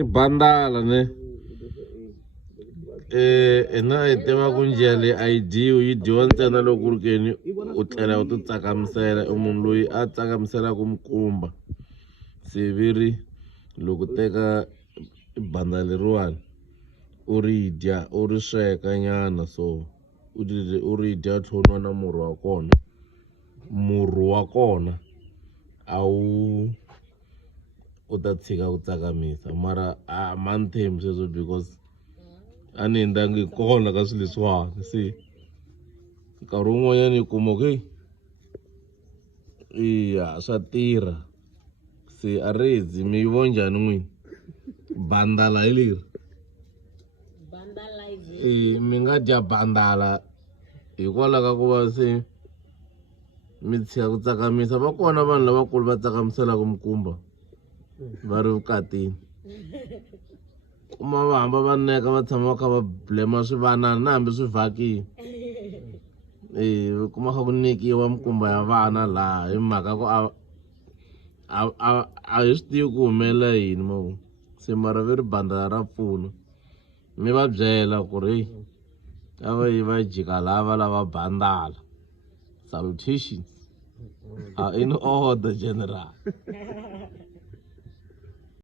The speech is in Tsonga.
I bandala ne ena hi tiva ku njhele a yi dyiwi yi dyiwa ntsena loko ku ri ke ni u tlela u ti tsakamisela i munhu loyi a tsakamiselaka mukumba se veri loko teka banda leriwani u ri dya u ri sweka nyana so u ri dya tlhelo u nwa na murhi wa kona a wu u ta tshika ku tsakamisa mara a mani tshembi sweswo because a ni endlangi kona ka swilo leswiwani se nkarhi wun'wanyana yi kuma ku iya swa tirha se a ri zi mi yi vo njhani n'wini bandala hi leri mi nga dya bandala hikwalaho ka ku va se mi tshika ku tsakamisa va kona vanhu lavakulu va tsakamiselaka mukumba va ri vukatini kuma va hamba va neka va tshama va kha va blema swivanana na hambi swi vhakile kuma kha ku nekiwa mukumba ya vana laha hi mhaka ku a hi swi tivi ku humelela yini mavona se mara ve ri bandla ra pfuna mi va byela ku ri a va yi va jika lava lava bandala salutations in order general